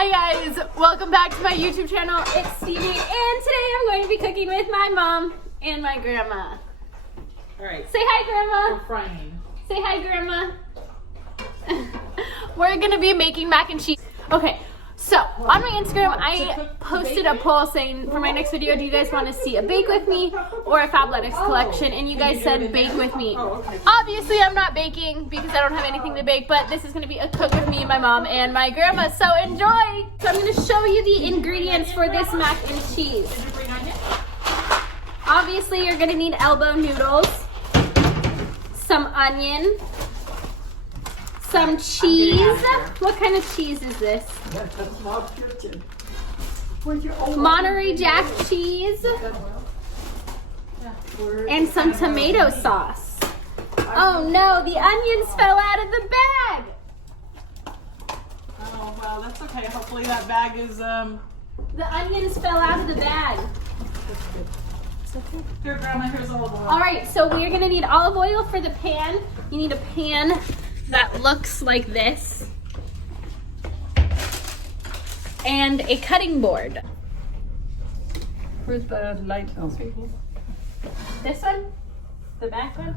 Hi guys, welcome back to my YouTube channel. It's Stevie, and today I'm going to be cooking with my mom and my grandma. All right. Say hi, Grandma. We're frying. Say hi, Grandma. We're gonna be making mac and cheese. Okay, so on my Instagram, I posted a poll saying for my next video, do you guys want to see a bake with me or a Fabletics collection? And you guys said bake with me. Obviously, I'm not baking because I don't have anything to bake, but this is gonna be a cook with me, my mom, and my grandma. So enjoy. So I'm gonna show you the ingredients for this mac and cheese. Obviously, you're gonna need elbow noodles, some onion, some cheese. What kind of cheese is this? Monterey Jack cheese. And some tomato sauce. Oh no, the onions fell out of the bag. Oh, well, that's okay. Hopefully that bag is, The onions fell out of the bag. Here, Grandma, here's olive oil. All right, so we're gonna need olive oil for the pan. You need a pan that looks like this. And a cutting board. Where's the light? Oh. This one? The back one?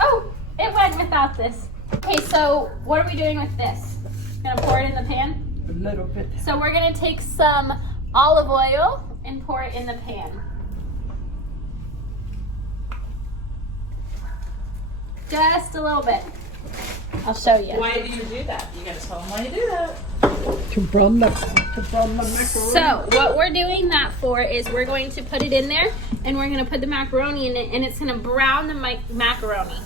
Oh, it went without this. Okay, so what are we doing with this? Gonna pour it in the pan? A little bit. So we're gonna take some olive oil and pour it in the pan. Just a little bit. I'll show you. Why do you do that? You gotta tell them why you do that. To brown the macaroni. So what we're doing that for is we're going to put it in there and we're gonna put the macaroni in it and it's gonna brown the macaroni.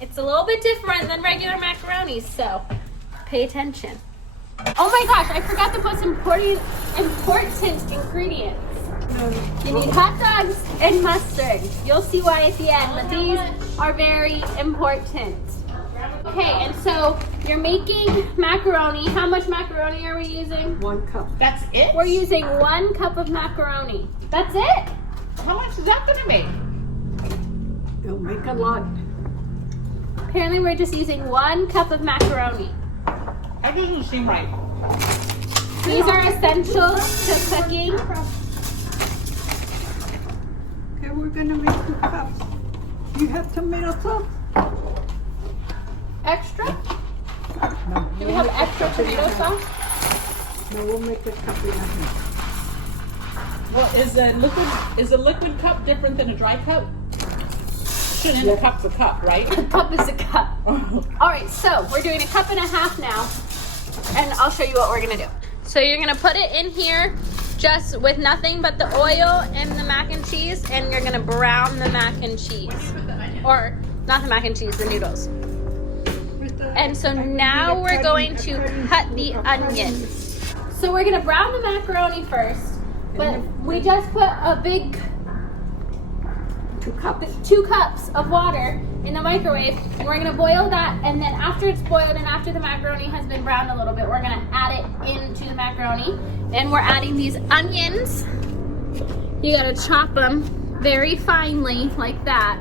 It's a little bit different than regular macaroni, so pay attention. Oh my gosh, I forgot the most important ingredients. You need hot dogs and mustard. You'll see why at the end, but these are very important. Okay, and so you're making macaroni. How much macaroni are we using? 1 cup. That's it? We're using 1 cup of macaroni. That's it? How much is that gonna make? It'll make a lot. Apparently we're just using 1 cup of macaroni. That doesn't seem right. These are essentials to cooking. Okay, we're gonna make 2 cups. You have tomato sauce? Extra? No. Do we have extra tomato sauce? No, we'll make a cup and a half. Well, is a liquid cup different than a dry cup? Shouldn't a cup's a cup, right? A cup is a cup. All right, so we're doing 1.5 cups now, and I'll show you what we're gonna do. So you're gonna put it in here just with nothing but the oil and the mac and cheese, and you're gonna brown the mac and cheese. Or not the mac and cheese, the noodles. And so now we're going to cut the onions. So we're gonna brown the macaroni first, but we just put a big 2 cups. 2 cups of water in the microwave, and we're gonna boil that, and then after it's boiled and after the macaroni has been browned a little bit, we're gonna add it into the macaroni. And we're adding these onions. You gotta chop them very finely like that.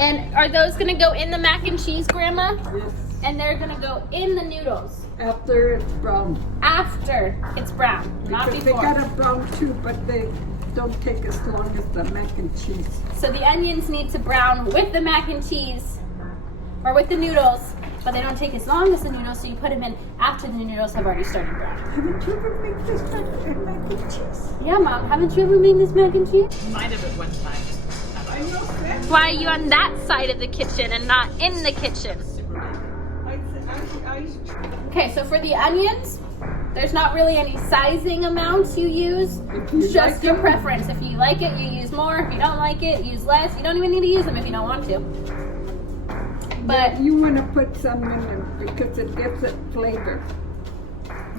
And are those gonna go in the mac and cheese, Grandma? Yes. And they're gonna go in the noodles After it's brown. after it's brown, not Because before. they gotta brown too, but they don't take as long as the mac and cheese. So the onions need to brown with the mac and cheese, or with the noodles, but they don't take as long as the noodles, so you put them in after the noodles have already started browning. Haven't you ever made this mac and cheese? Yeah, Mom, haven't you ever made this mac and cheese? Might have it one time. I know that. Why are you on that side of the kitchen and not in the kitchen? Okay, so for the onions, there's not really any sizing amounts you use. It's just your preference. If you like it, you use more. If you don't like it, use less. You don't even need to use them if you don't want to. But You want to put some in them because it gives it flavor.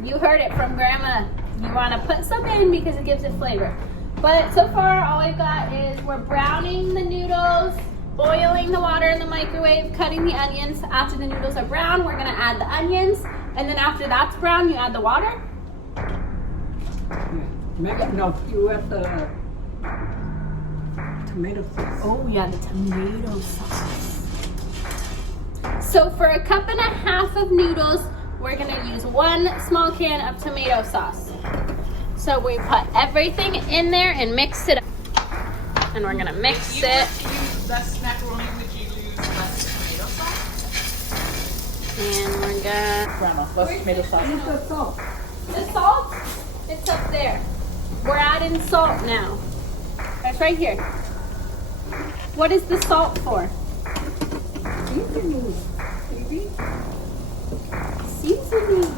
you heard it from Grandma. You want to put some in because it gives it flavor. But so far, all we've got is we're browning the noodles, boiling the water in the microwave, cutting the onions. After the noodles are brown, we're gonna add the onions. And then after that's brown, you add the water. No, you add the tomato sauce. Oh yeah, the tomato sauce. So for 1.5 cups of noodles, we're gonna use 1 small can of tomato sauce. So we put everything in there and mix it up. And we're gonna mix If you it. were to use less macaroni, would you use less tomato sauce? And we're gonna... Grandma, less tomato sauce. Where's the salt? The salt, it's up there. We're adding salt now. That's right here. What is the salt for? Seasoning, baby. Seasoning.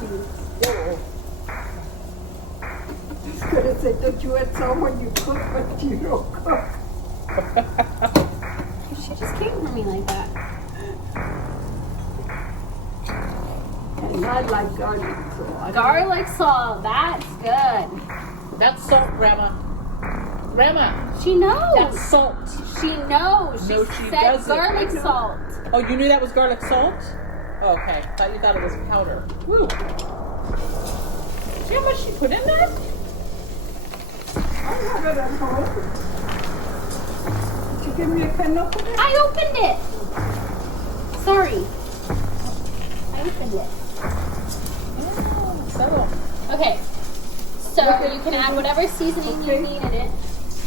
I was gonna say that you had salt when you cook, but you don't cook. She just came for me like that. And I like garlic, so I Garlic salt, that's good. That's salt, Grandma. Grandma, She knows. that's salt. She knows. She No, she said doesn't. garlic salt. Oh, you knew that was garlic salt? Okay, thought you thought it was powder. Woo. See how much she put in that? have it at home. Did you give me a pen opener? I opened it. Sorry. I opened it. Oh, subtle. Okay. So you can add whatever seasoning you need in it.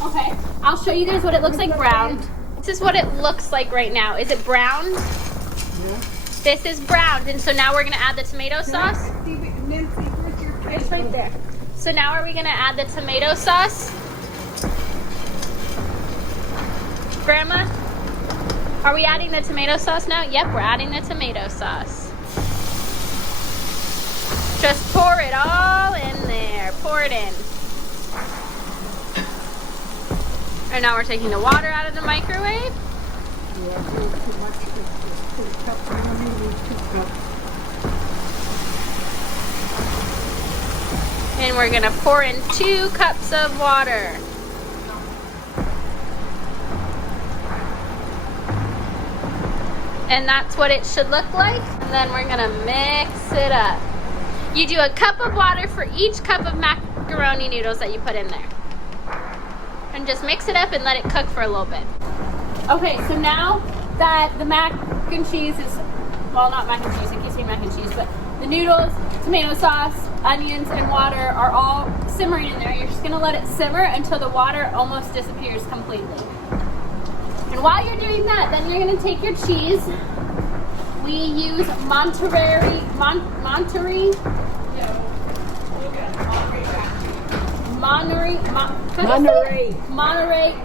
Okay. I'll show you guys what it looks like browned. This is what it looks like right now. Is it browned? Yeah. This is browned. And so now we're going to add the tomato sauce. Nancy, where's your pen? It's right there. So now are we going to add the tomato sauce? Grandma? Are we adding the tomato sauce now? Yep, we're adding the tomato sauce. Just pour it all in there. Pour it in. And now we're taking the water out of the microwave. Yeah, too much. 2 cups. You only need 2 cups. And we're gonna pour in 2 cups of water. And that's what it should look like. And then we're gonna mix it up. You do 1 cup of water for each cup of macaroni noodles that you put in there. And just mix it up and let it cook for a little bit. Okay, so now that the mac and cheese is, well, not mac and cheese, I keep saying mac and cheese, but the noodles, tomato sauce, onions, and water are all simmering in there. You're just gonna let it simmer until the water almost disappears completely. And while you're doing that, then you're gonna take your cheese. We use Monterey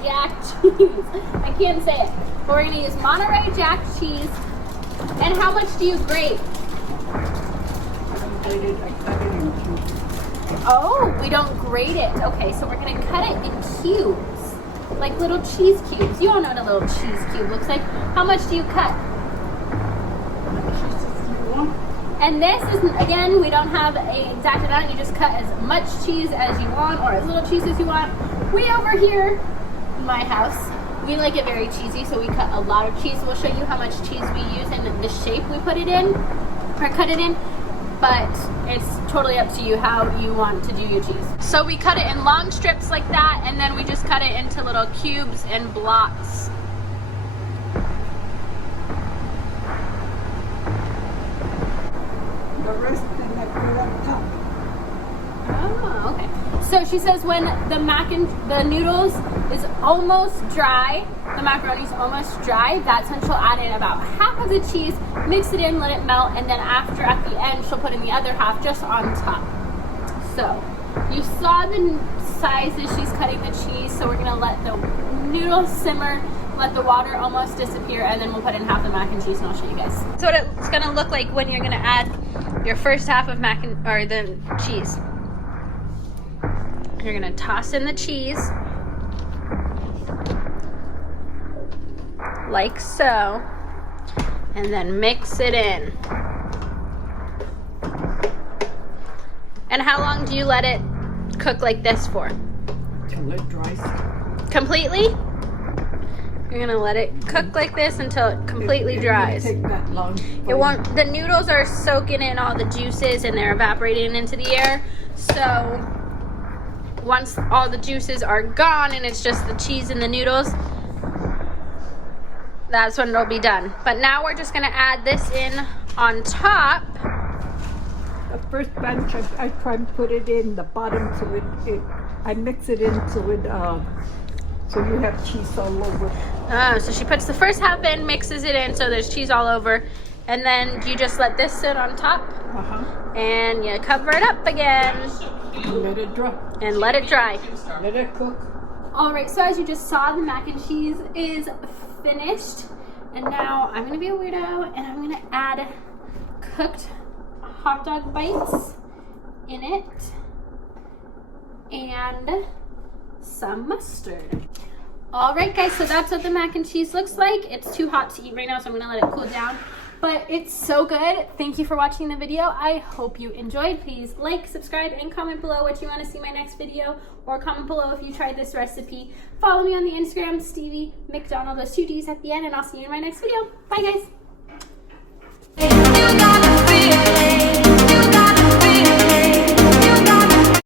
Jack cheese. I can't say it. But we're gonna use Monterey Jack cheese. And how much do you grate? I cut it in 2. Oh, we don't grate it. Okay, so we're gonna cut it in cubes. Like little cheese cubes. You all know what a little cheese cube looks like. How much do you cut? And this is, again, we don't have an exact amount. You just cut as much cheese as you want or as little cheese as you want. We over here, in my house, we like it very cheesy, so we cut a lot of cheese. We'll show you how much cheese we use and the shape we put it in, or cut it in. But it's totally up to you how you want to do your cheese. So we cut it in long strips like that, and then we just cut it into little cubes and blocks. The rest then I put on top. Oh, okay. So she says when the noodles is almost dry, the macaroni's almost dry, that's when she'll add in about half of the cheese, mix it in, let it melt, and then after, at the end, she'll put in the other half just on top. So you saw the sizes she's cutting the cheese, so we're gonna let the noodles simmer, let the water almost disappear, and then we'll put in half the mac and cheese, and I'll show you guys. So what it's gonna look like when you're gonna add your first half of the cheese. You're gonna toss in the cheese, like so, and then mix it in. And how long do you let it cook like this for? Till it dries. Completely? You're gonna let it cook like this until it completely dries. It won't take that long. It won't. The noodles are soaking in all the juices and they're evaporating into the air. So once all the juices are gone and it's just the cheese and the noodles, that's when it'll be done. But now we're just gonna add this in on top. The first bunch, I try and put it in the bottom so I mix it in so so you have cheese all over. Oh, so she puts the first half in, mixes it in so there's cheese all over, and then you just let this sit on top, and you cover it up again. Let it dry. And let it dry. Let it cook. All right, so as you just saw, the mac and cheese is finished. And now I'm gonna be a weirdo and I'm gonna add cooked hot dog bites in it and some mustard. All right, guys, so that's what the mac and cheese looks like. It's too hot to eat right now, so I'm gonna let it cool down. But it's so good. Thank you for watching the video. I hope you enjoyed. Please like, subscribe, and comment below what you want to see my next video, or comment below if you tried this recipe. Follow me on the Instagram, Stevie McDonald with 2 D's at the end, and I'll see you in my next video. Bye, guys.